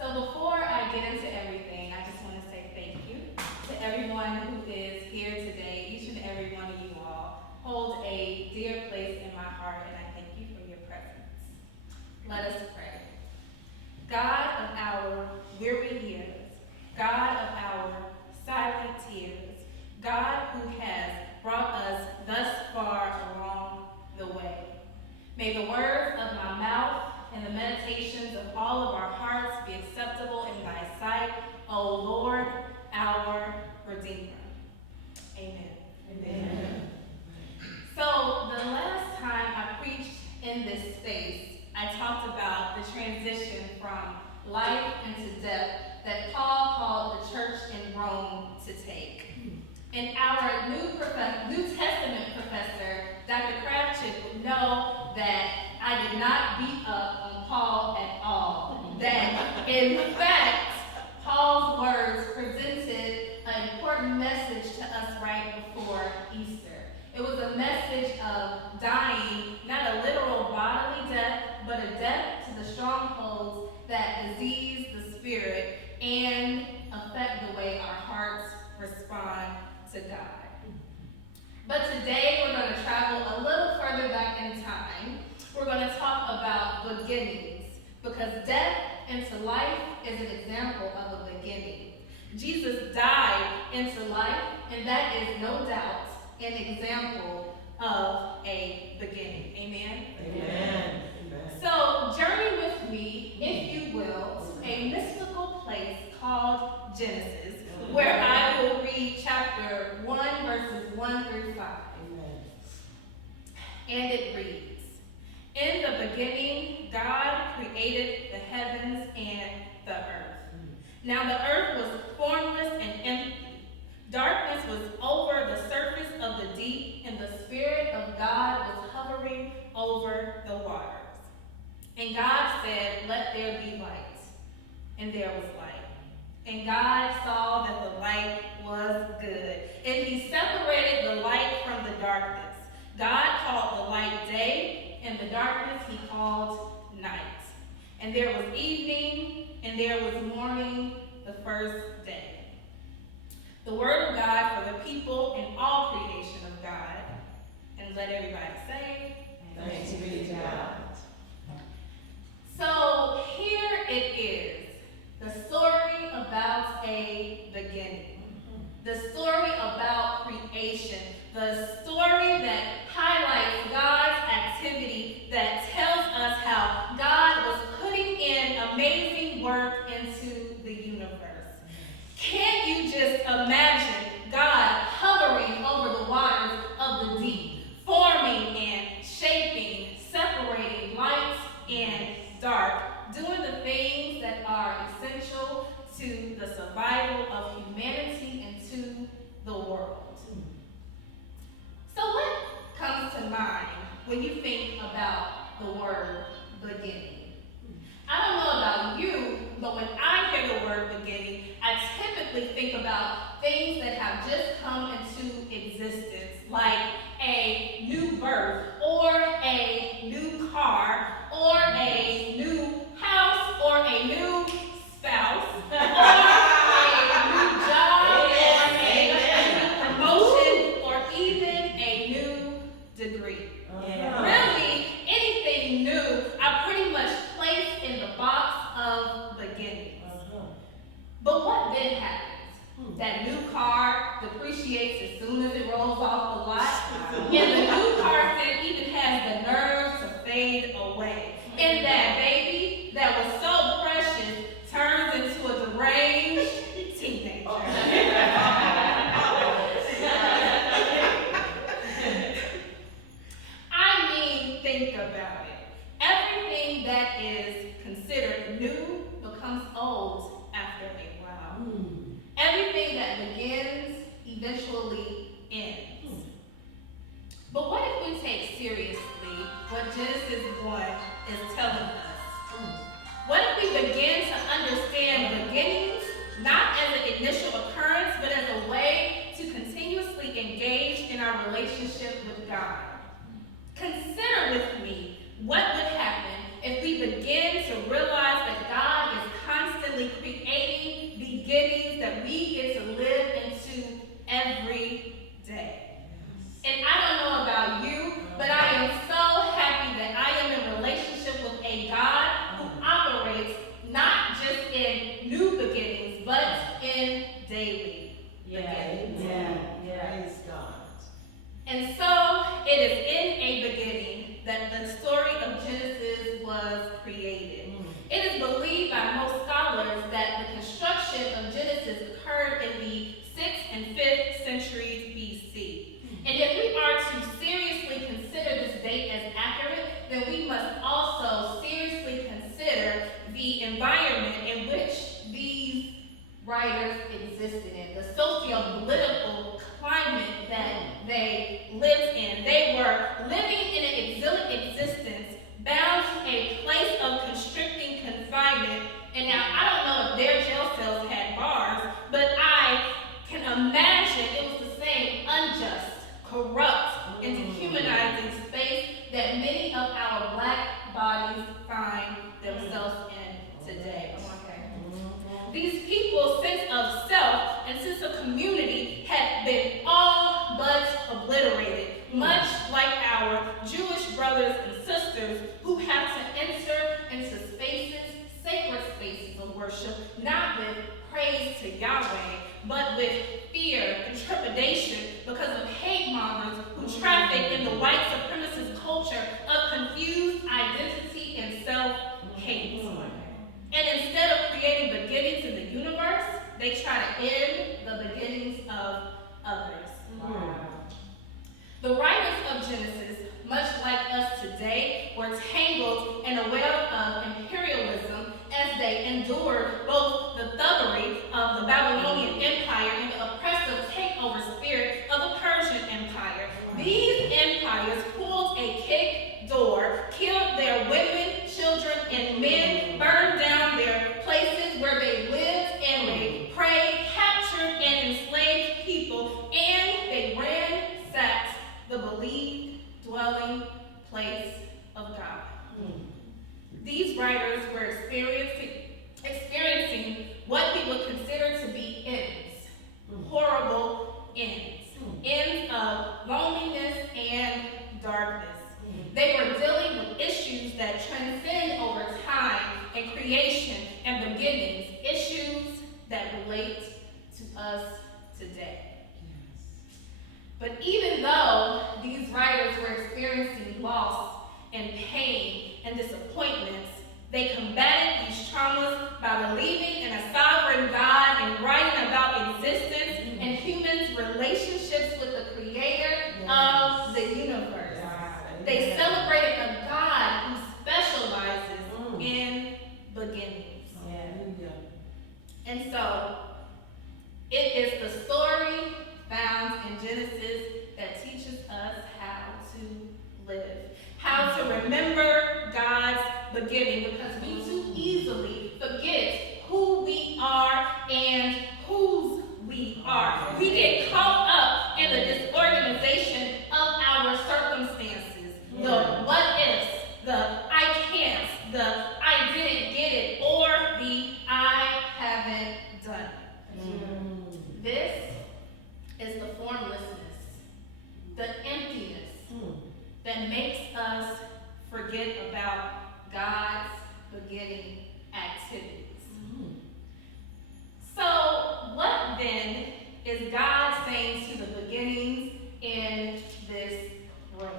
So before I get into everything, I just want to say thank you to everyone who is here today. Each and every one of you all hold a dear place in my heart, and I thank you for your presence. Let us pray. God of our weary years, God of our silent tears, God who has brought us thus far along the way. May the words of my mouth and the meditations of all of our hearts be acceptable in thy sight, O Lord, our Redeemer. Amen. Amen. So the last time I preached in this space, I talked about the transition from life into death that Paul called the church in Rome to take. And our New Testament professor, Dr. Cratchit, would know that I did not beat up on Paul at all. That, in fact, Paul's words presented an important message to us right before Easter. It was a message of dying, not a literal bodily death, but a death to the strongholds that disease the spirit and affect the way our hearts respond to God. But today we're going to travel a little further back in time. We're going to talk about beginnings, because death into life is an example of a beginning. Jesus died into life, and that is no doubt an example of a beginning. Amen? Amen. So journey with me, if you will, to a mystical place called Genesis, where I will read chapter 1, verses 1 through 5. And it reads, "In the beginning, God created the heavens and the earth. Now the earth was formless and empty. Darkness was over the surface of the deep, and the Spirit of God was hovering over the waters. And God said, 'Let there be light.' And there was light. And God saw that the light was good. And he separated the light from the darkness. God called the light day, and the darkness he called night. And there was evening, and there was morning, the first day." The word of God for the people and all creation of God. And let everybody say, Thanks be to God. So here it is, the story about a beginning, the story about creation, the story that highlights God's activity, that tells us how God was putting in amazing work into the universe. Can't you just imagine God hovering over the waters of the deep, forming and shaping, separating light and dark, doing the things that are essential to the survival of humanity and to the world? So what comes to mind when you think about the word beginning? I don't know about you, but when I hear the word beginning, I typically think about things that have just come into existence, like a new birth, or a new car, or a new house, or a new spouse, or a new job, or a new promotion, or even a new degree. Really, anything new, I pretty much place in the box of beginnings. But what then happens? That new car depreciates as soon as it rolls off the lot, and the new car set even has the nerve to fade away. And that baby that was so precious turns into a deranged teenager. I mean, think about it. Everything that is considered new becomes old after a while. Everything that begins eventually ends. But what if we take seriously what Genesis 1 is telling us? What if we begin to understand beginnings not as an initial occurrence, but as a way to continuously engage in our relationship with God? Consider with me what would happen if we begin to realize that God is constantly the environment in which these writers existed in, the socio-political climate that they lived in. They were living in an exilic existence, bound to a place of constricting confinement. And now, I don't know if their jail cells had bars, but I can imagine it was the same unjust, corrupt, and dehumanizing space that many of our black bodies find themselves in today. These people's sense of self and sense of community had been all but obliterated, much like our Jewish brothers and sisters who have to enter into spaces, sacred spaces of worship, not with praise to Yahweh, but with fear and trepidation because of hate mongers who traffic in the white supremacist culture of confused identity and self-hate. And instead of creating beginnings in the universe, they try to end the beginnings of others. The writers of Genesis, much like us today, were tangled in a web of imperialism as they endured both the thuggery of the Babylonian Empire and the oppressive takeover spirit of the Persian Empire. These empires pulled a kick door, killed their women, children, and men, burned down their places where they lived and they prayed, captured and enslaved people, and they ransacked the believed dwelling place of God. These writers were experiencing what we would consider to be ends, horrible ends, ends of loneliness and darkness. They were dealing with issues that transcend over time and creation and beginnings, issues that relate to us today. But even though these writers were experiencing loss and pain and disappointments, they combated these traumas by believing in a sovereign God and writing about existence and humans' relationships with the creator of the universe. They celebrated a God who specializes in beginnings. And so, it is the story found in Genesis that teaches us how to live, how to remember God's beginning, because we too easily forget who we are and whose we are. We get caught up in the disorganization of our circumstances, the what ifs, the I can't, the I didn't get it, or the I haven't done it. This is the formlessness, the emptiness that makes us forget about God's beginning activities. So, what then is God saying to the beginnings in this room?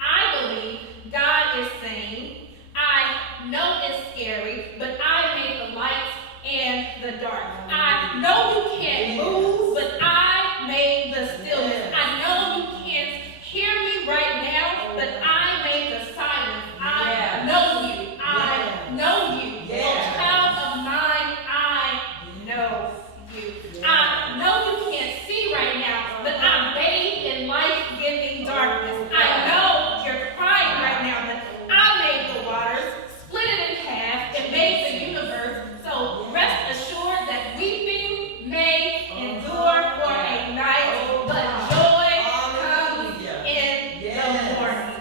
I believe God is saying, I know it's scary, but I made the light and the dark. I know you can't move, but I made the stillness. I know you can't hear me right now, but I made the silence. I know you. I know you. Oh, child of mine, I know you. I know you can't see right now, but I'm bathed in life-giving darkness. I know you're crying right now, but I made the waters, split it in half, and made the universe. So rest assured that weeping may endure for a night, but joy comes in the morning.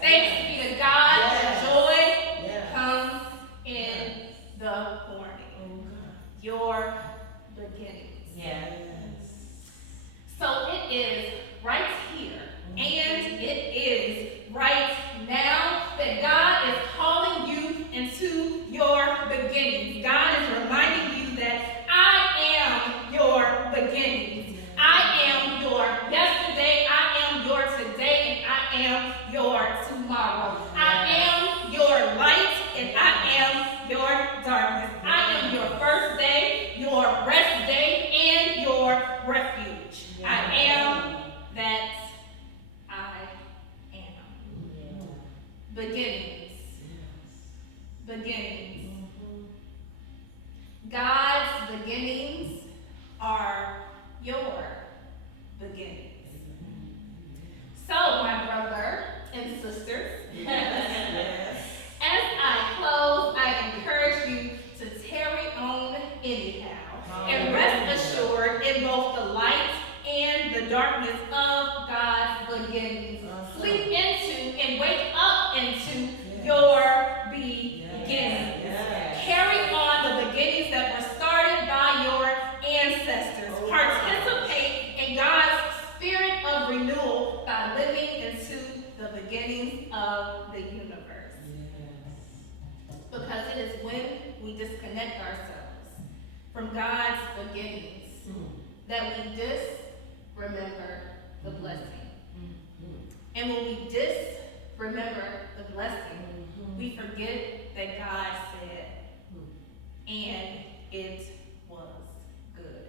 Thanks be to God that joy comes in the morning. Your beginnings. So it is right here, and it is right now that God is calling you into your beginnings. God is reminding you that I am your beginnings. I am your yesterday, I am your today, and I am your tomorrow. I am your light, and I am your darkness. I am your first day, your rest day, and your God's beginnings are your beginnings. So, my brother and sisters, Yes. as I close, I encourage you to tarry on anyhow and rest assured in both the light and the darkness of God's beginnings. Sleep into and wake up into your beginnings. Yes. Carry on the beginnings that were started by your ancestors. Participate in God's spirit of renewal by living into the beginnings of the universe. Because it is when we disconnect ourselves from God's beginnings that we disremember the blessing. And when we disremember the blessing, we forget that God said, and it was good.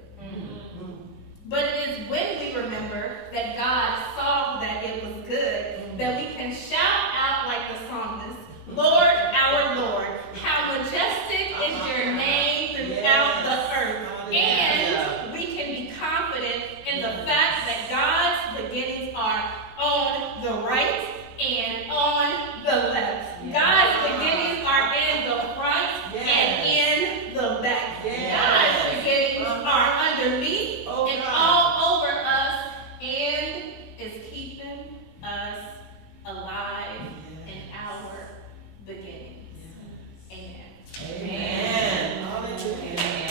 But it is when we remember that God saw that it was good that we can shout out like the psalmist, Lord, our Lord, how majestic is your name throughout the earth. And we can be confident in the fact that God's beginnings are on the right and on the left. God's beginnings are in the front and in the back. God's beginnings are underneath and all over us and is keeping us alive in our beginnings. Amen. Amen. Hallelujah.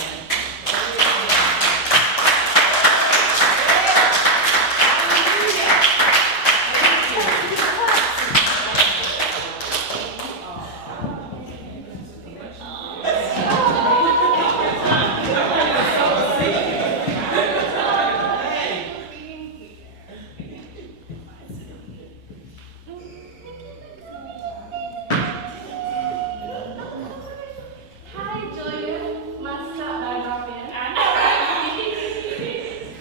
Hi, Julia. My stop by girlfriend. I know, right?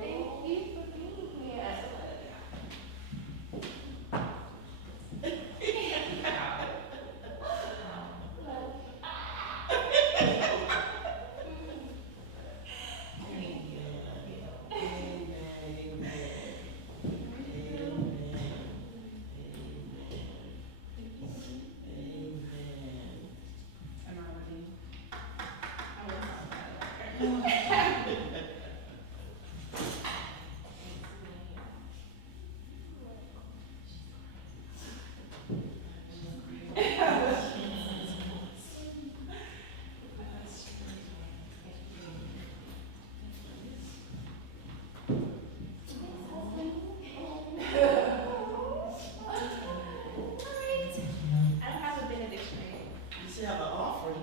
Thank you for being here. I don't have a benediction. You should have an offering.